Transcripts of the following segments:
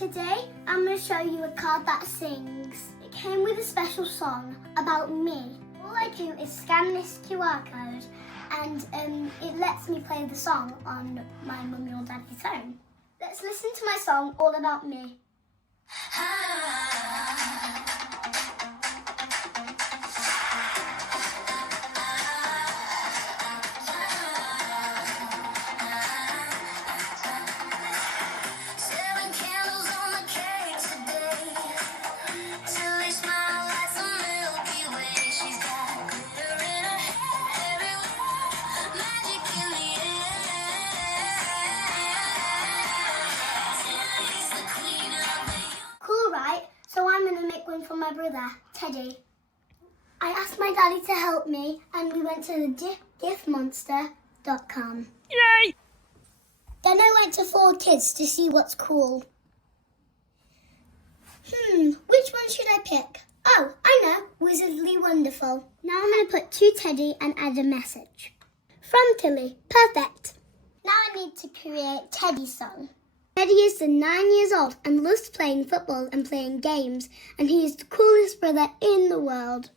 Today, I'm going to show you a card that sings. It came with a special song about me. All I do is scan this QR code and it lets me play the song on my mummy or daddy's phone. Let's listen to my song, All About Me. Cool, right? So I'm going to make one for my brother, Teddy. I asked my daddy to help me and we went to the giftmonster.com. Yay! Then I went to 4Kids to see what's cool. Which one should I pick? Oh, I know, Wizardly Wonderful. Now I'm going to put to Teddy and add a message. From Tilly, perfect. Now I need to create Teddy's song. Teddy is 9 years old and loves playing football and playing games, and he is the coolest brother in the world.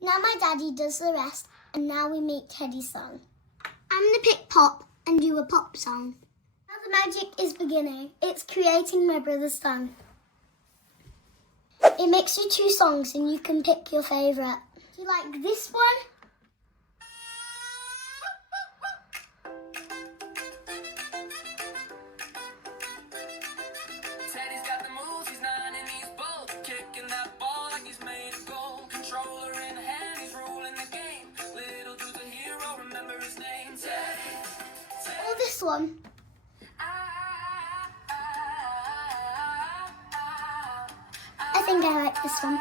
Now my daddy does the rest, and now we make Teddy's song. I'm going to pick pop and do a pop song. Now the magic is beginning. It's creating my brother's song. It makes you 2 songs and you can pick your favourite. Do you like this one? Teddy's got the moves, he's 9 and he's bold. Kicking that ball like he's made of gold. Controller in hand, he's ruling the game. Little dude's a hero, remember his name. Teddy. Or this one? I think I like this one.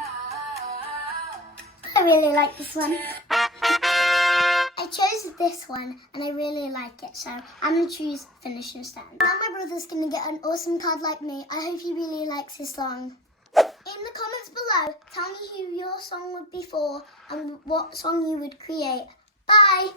I really like this one. I chose this one and I really like it, so I'm going to choose Finish and Stand. Now my brother's going to get an awesome card like me. I hope he really likes his song. In the comments below, tell me who your song would be for and what song you would create. Bye!